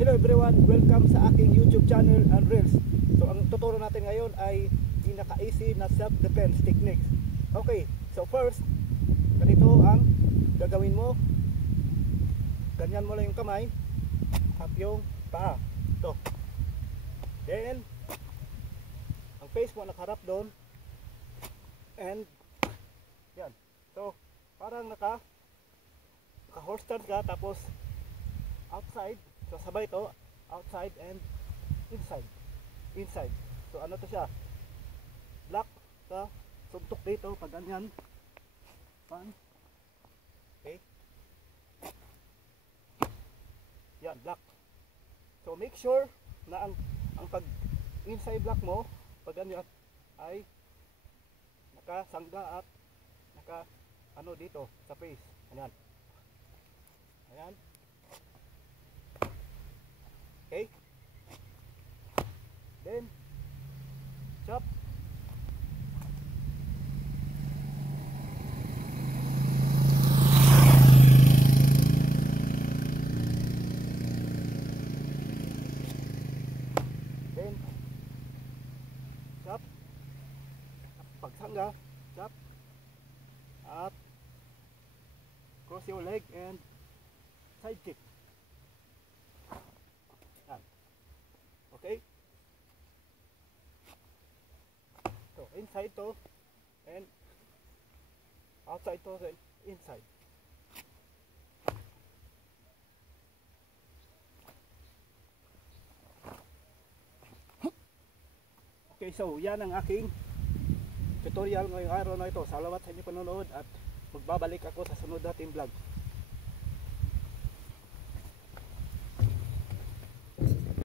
Hello everyone, welcome sa aking YouTube channel and Reels. So ang tuturo natin ngayon ay pinaka-easy na self-defense techniques. Okay, so first, ganito ang gagawin mo. Ganyan mo lang yung kamay, up yung paa. Ito. Then, ang face mo nakaharap doon. And, yan. So, parang naka-horse stance ka, tapos outside. So sabay ito, outside and inside. Inside. So ano to siya? Block sa suntok dito pag ganyan. Pan. Okay. Yan, block. So make sure na ang pag inside block mo pag ganyan ay nakasangga at naka ano dito sa face. Ayan. Ayan. Okay. Then chop. Then chop. Pagsangga, chop. At cross your leg and side kick. Okay. So inside to and outside to and inside. Okay, so yan ang aking tutorial ngayong araw na ito. Salamat sa inyong panonood at magbabalik ako sa sunod nating vlog.